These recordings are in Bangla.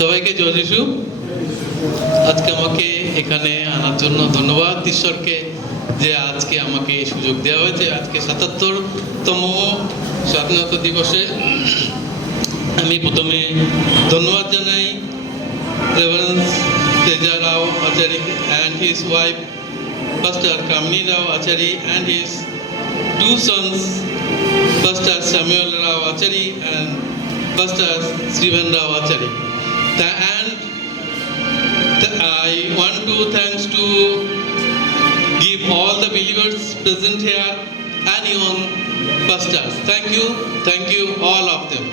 সবাইকে জয় যিশু। আজকে আমাকে এখানে আনার জন্য ধন্যবাদ ঈশ্বরকে যে আজকে আমাকে এই সুযোগ দেওয়া হয়েছে। আজকে ৭৭তম স্বাধীনতা দিবসে আমি প্রথমে ধন্যবাদ জানাই reverend Teja Rao achari and his wife Pastor Kamini Rao Achari and his two sons Pastor Samuel Rao Achari and Pastor Srivan Rao Achari. And I want to thanks to give all the believers present here and young pastors. Thank you all of them.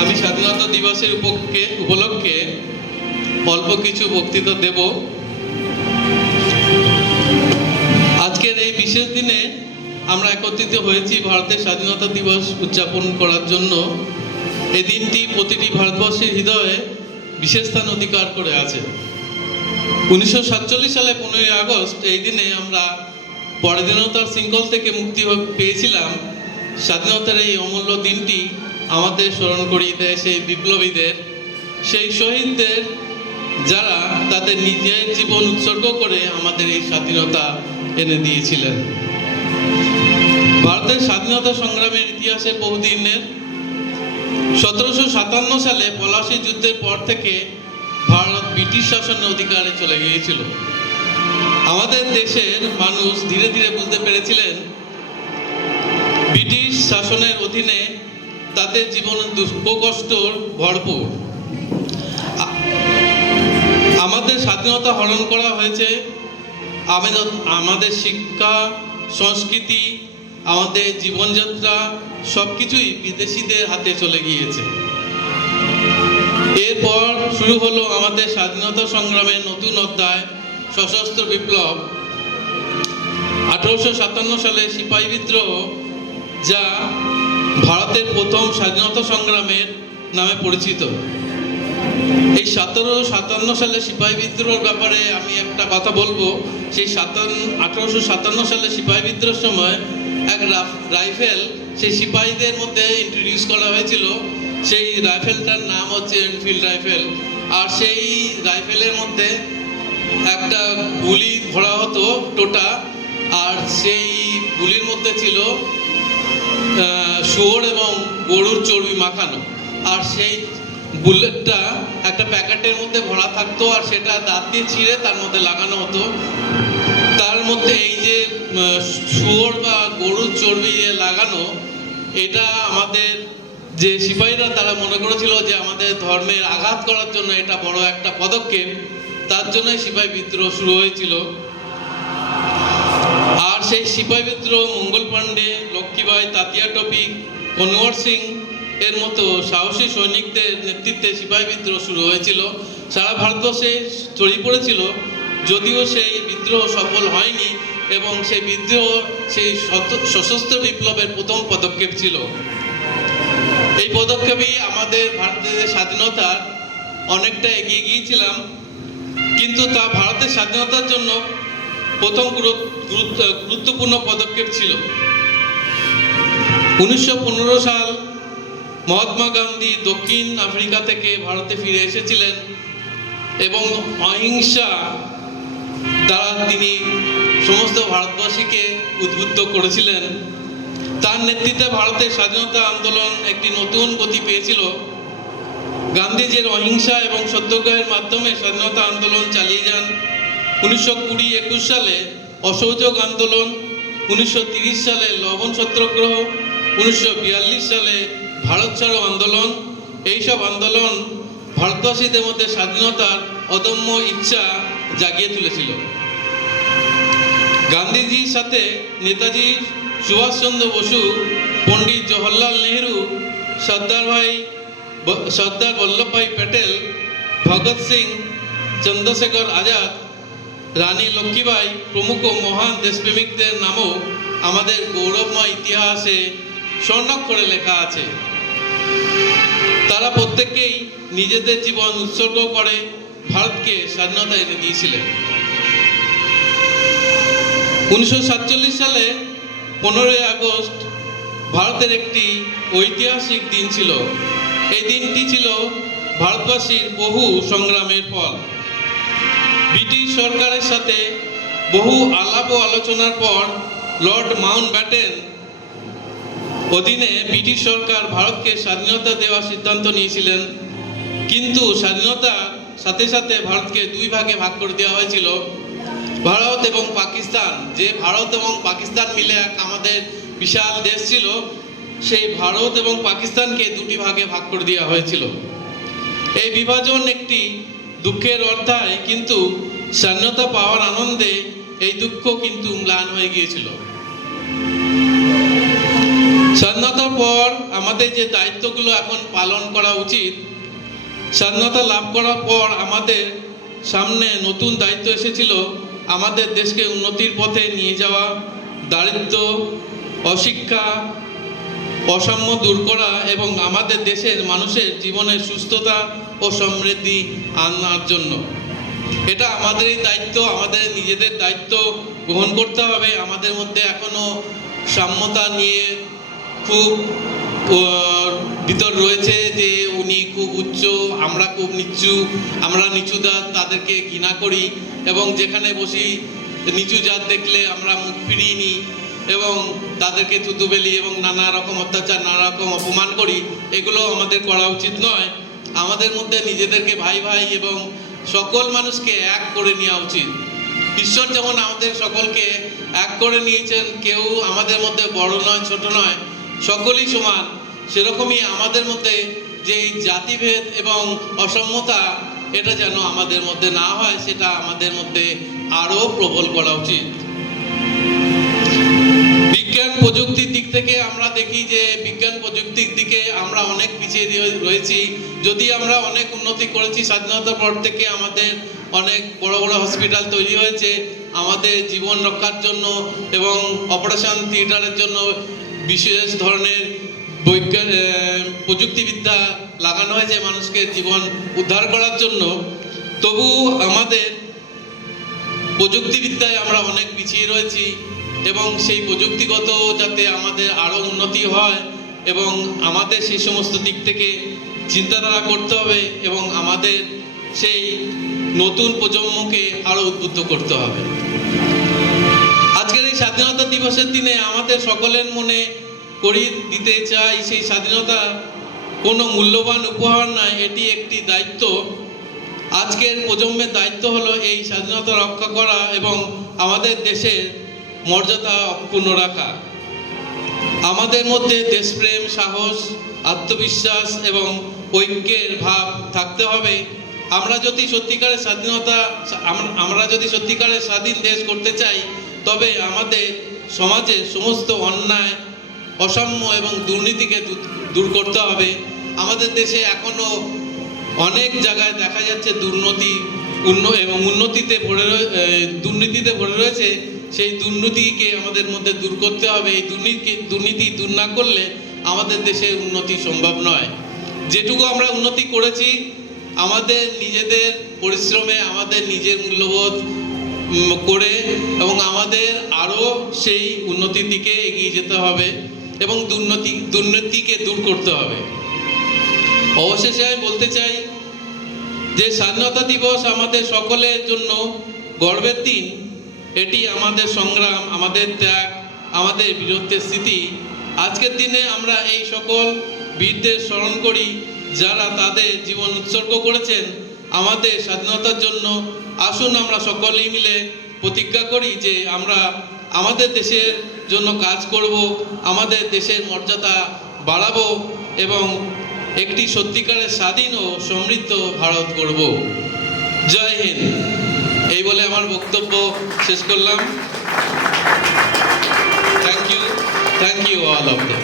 আমি স্বাধীনতা দিবসের উপলক্ষে অল্প কিছু বক্তৃতা দেব। আজকের এই বিশেষ দিনে আমরা একত্রিত হয়েছি ভারতের স্বাধীনতা দিবস উদযাপন করার জন্য। এই দিনটি প্রতিটি ভারতবর্ষের হৃদয়ে বিশেষ স্থান অধিকার করে আছে। 1947 সালে 15ই আগস্ট এই দিনে আমরা পরাধীনতার শৃঙ্খল থেকে মুক্তি পেয়েছিলাম। স্বাধীনতার এই অমূল্য দিনটি আমাদের স্মরণ করিয়ে দেয় সেই বিপ্লবীদের, সেই শহীদদের যারা তাদের নিজের জীবন উৎসর্গ করে আমাদের এই স্বাধীনতা এনে দিয়েছিলেন। ভারতের স্বাধীনতা সংগ্রামের ইতিহাসে বহুদিনের। 1757 সালে পলাশী যুদ্ধের পর থেকে ভারত ব্রিটিশ শাসনের অধিকারে চলে গিয়েছিল। আমাদের দেশের মানুষ ধীরে ধীরে বুঝতে পেরেছিলেন ব্রিটিশ শাসনের অধীনে তাদের জীবন দুঃখ কষ্ট ভরপুর। আমাদের স্বাধীনতা হরণ করা হয়েছে। আমাদের শিক্ষা, সংস্কৃতি, আমাদের জীবনযাত্রা সবকিছুই বিদেশিদের হাতে চলে গিয়েছে। এরপর শুরু হলো আমাদের স্বাধীনতা সংগ্রামের নতুন অধ্যায়, সশস্ত্র বিপ্লব। 1857 সালে সিপাহী বিদ্রোহ, যা ভারতের প্রথম স্বাধীনতা সংগ্রামের নামে পরিচিত। এই 1757 সালে সিপাহী বিদ্রোহের ব্যাপারে আমি একটা কথা বলবো। সেই 1857 সালে সিপাহী বিদ্রোহের সময় এক রাইফেল সেই সিপাহীদের মধ্যে ইন্ট্রোডিউস করা হয়েছিল। সেই রাইফেলটার নাম হচ্ছে এনফিল্ড রাইফেল। আর সেই রাইফেলের মধ্যে একটা গুলি ভরা হতো টোটা, আর সেই গুলির মধ্যে ছিল শুয়োর এবং গরুর চর্বি মাখানো। আর সেই বুলেটটা একটা প্যাকেটের মধ্যে ভরা থাকতো, আর সেটা দাঁত দিয়ে ছিঁড়ে তার মধ্যে লাগানো হতো। তার মধ্যে এই যে শুয়োর বা গরুর চর্বি লাগানো, এটা আমাদের যে সিপাহীরা তারা মনে করেছিল যে আমাদের ধর্মের আঘাত করার জন্য এটা বড় একটা পদক্ষেপ। তার জন্যই সিপাহী বিদ্রোহ শুরু হয়েছিল। আর সেই সিপাহী বিদ্রোহ মঙ্গল পাণ্ডে, লক্ষ্মীবাই, তাতিয়া টপি, কনওয়ার সিং এর মতো সাহসী সৈনিকদের নেতৃত্বে সিপাহী বিদ্রোহ শুরু হয়েছিল। সারা ভারতবর্ষে ছড়িয়ে পড়েছিল। যদিও সেই বিদ্রোহ সফল হয়নি, এবং সেই বিদ্রোহ সেই সশস্ত্র বিপ্লবের প্রথম পদক্ষেপ ছিল। এই পদক্ষেপেই আমাদের ভারতের স্বাধীনতার অনেকটা এগিয়ে গিয়েছিলাম। কিন্তু তা ভারতের স্বাধীনতার জন্য প্রথম গুরুত্বপূর্ণ পদক্ষেপ ছিল। 1915 সাল মহাত্মা গান্ধী দক্ষিণ আফ্রিকা থেকে ভারতে ফিরে এসেছিলেন, এবং অহিংসা দ্বারা তিনি সমস্ত ভারতবাসীকে উদ্বুদ্ধ করেছিলেন। তার নেতৃত্বে ভারতের স্বাধীনতা আন্দোলন একটি নতুন গতি পেয়েছিল। গান্ধীজির অহিংসা এবং সত্যাগ্রহের মাধ্যমে স্বাধীনতা আন্দোলন চালিয়ে যান। 1920-21 সালে অসহযোগ আন্দোলন, 1930 সালে লবণ সত্যাগ্রহ, 1942 সালে ভারত ছাড়ো আন্দোলন। এইসব আন্দোলন ভারতবাসীদের মধ্যে স্বাধীনতার অদম্য ইচ্ছা জাগিয়ে তুলেছিল। গান্ধীজির সাথে নেতাজি সুভাষচন্দ্র বসু, পণ্ডিত জওহরলাল নেহেরু, সর্দার বল্লভভাই প্যাটেল, ভগৎ সিং, চন্দ্রশেখর আজাদ, রানী লক্ষ্মীবাই প্রমুখ মহান দেশপ্রেমিকদের নামও আমাদের গৌরবময় ইতিহাসে স্বর্ণাক্ষরে লেখা আছে। তারা প্রত্যেকেই নিজেদের জীবন উৎসর্গ করে ভারতকে স্বাধীনতা এনে দিয়েছিলেন। 1947 সালে 15ই আগস্ট ভারতের একটি ঐতিহাসিক দিন ছিল। এই দিনটি ছিল ভারতবাসীর বহু সংগ্রামের ফল। ব্রিটিশ সরকারের সাথে বহু আলাপ ও আলোচনার পর লর্ড মাউন্টব্যাটেন অধীনে ব্রিটিশ সরকার ভারতকে স্বাধীনতা দেওয়ার সিদ্ধান্ত নিয়েছিলেন, কিন্তু স্বাধীনতার সাথে সাথে ভারতকে দুই ভাগে ভাগ করে দেওয়া হয়েছিল। ভারত এবং পাকিস্তান, যে ভারত এবং পাকিস্তান মিলে এক আমাদের বিশাল দেশ ছিল, সেই ভারত এবং পাকিস্তানকে দুটি ভাগে ভাগ করে দেওয়া হয়েছিল। এই বিভাজন একটি দুঃখের অধ্যায়, কিন্তু স্বাধীনতা পাওয়ার আনন্দে এই দুঃখ কিন্তু ম্লান হয়ে গিয়েছিল। স্বাধীনতার পর আমাদের যে দায়িত্বগুলো এখন পালন করা উচিত, স্বাধীনতা লাভ করার পর আমাদের সামনে নতুন দায়িত্ব এসেছিল আমাদের দেশকে উন্নতির পথে নিয়ে যাওয়া, দারিদ্র্য, অশিক্ষা, অসাম্য দূর করা এবং আমাদের দেশের মানুষের জীবনের সুস্থতা ও সমৃদ্ধি আনার জন্য। এটা আমাদেরই দায়িত্ব, আমাদের নিজেদের দায়িত্ব গ্রহণ করতে হবে। আমাদের মধ্যে এখনো সাম্যতা নিয়ে খুব ভিতর রয়েছে যে উনি খুব উচ্চ, আমরা খুব নিচু, আমরা নিচু জাত তাদেরকে ঘৃণা করি এবং যেখানে বসি নিচু জাত দেখলে আমরা মুখ ফিরিয়ে নিই এবং তাদেরকে থুতুবেলি এবং নানা রকম অত্যাচার, নানা রকম অপমান করি। এগুলো আমাদের করা উচিত নয়। আমাদের মধ্যে নিজেদেরকে ভাই ভাই এবং সকল মানুষকে এক করে নেওয়া উচিত। ঈশ্বর যেমন আমাদের সকলকে এক করে নিয়েছেন, কেউ আমাদের মধ্যে বড় নয়, ছোট নয়, সকলেই সমান, সেরকমই আমাদের মধ্যে যে জাতিভেদ এবং অসাম্যতা, এটা যেন আমাদের মধ্যে না হয়, সেটা আমাদের মধ্যে আরও প্রবল করা উচিত। বিজ্ঞান প্রযুক্তির দিক থেকে আমরা দেখি যে বিজ্ঞান প্রযুক্তির দিকে আমরা অনেক পিছিয়ে রয়েছি। যদি আমরা অনেক উন্নতি করেছি স্বাধীনতার পর থেকে, আমাদের অনেক বড় বড় হসপিটাল তৈরি হয়েছে আমাদের জীবন রক্ষার জন্য এবং অপারেশন থিয়েটারের জন্য বিশেষ ধরনের প্রযুক্তিবিদ্যা লাগানো হয়েছে মানুষকে জীবন উদ্ধার করার জন্য। তবু আমাদের প্রযুক্তিবিদ্যায় আমরা অনেক পিছিয়ে রয়েছি এবং সেই প্রযুক্তিগত যাতে আমাদের আরও উন্নতি হয় এবং আমাদের সেই সমস্ত দিক থেকে চিন্তাধারা করতে হবে এবং আমাদের সেই নতুন প্রজন্মকে আরও উদ্বুদ্ধ করতে হবে। আজকের এই স্বাধীনতা দিবসের দিনে আমাদের সকলের মনে করিয়ে দিতে চাই, সেই স্বাধীনতা কোনো মূল্যবান উপহার নয়, এটি একটি দায়িত্ব। আজকের প্রজন্মের দায়িত্ব হলো এই স্বাধীনতা রক্ষা করা এবং আমাদের দেশের মর্যাদা অক্ষুণ্ণ রাখা। আমাদের মধ্যে দেশপ্রেম, সাহস, আত্মবিশ্বাস এবং ঐক্যের ভাব থাকতে হবে। আমরা যদি সত্যিকারের স্বাধীন দেশ করতে চাই, তবে আমাদের সমাজে সমস্ত অন্যায়, অসাম্য এবং দুর্নীতিকে দূর করতে হবে। আমাদের দেশে এখনো অনেক জায়গায় দেখা যাচ্ছে এবং দুর্নীতিতে ভরে রয়েছে। সেই দুর্নীতিকে আমাদের মধ্যে দূর করতে হবে। এই দুর্নীতি দূর না করলে আমাদের দেশে উন্নতি সম্ভব নয়। যেটুকু আমরা উন্নতি করেছি আমাদের নিজেদের পরিশ্রমে, আমাদের নিজের মূল্যবোধ করে এবং আমাদের আরও সেই উন্নতির দিকে এগিয়ে যেতে হবে এবং দুর্নীতিকে দূর করতে হবে। অবশেষে আমি বলতে চাই যে স্বাধীনতা দিবস আমাদের সকলের জন্য গর্বের দিন। এটি আমাদের সংগ্রাম, আমাদের ত্যাগ, আমাদের বীরত্বের স্মৃতি। আজকের দিনে আমরা এই সকল বীরদের স্মরণ করি যারা তাদের জীবন উৎসর্গ করেছেন আমাদের স্বাধীনতার জন্য। আসুন আমরা সকলেই মিলে প্রতিজ্ঞা করি যে আমরা আমাদের দেশের জন্য কাজ করব, আমাদের দেশের মর্যাদা বাড়াবো এবং একটি সত্যিকারের স্বাধীন ও সমৃদ্ধ ভারত গড়ব। জয় হিন্দ। এই বলে আমার বক্তব্য শেষ করলাম। Thank you all of them.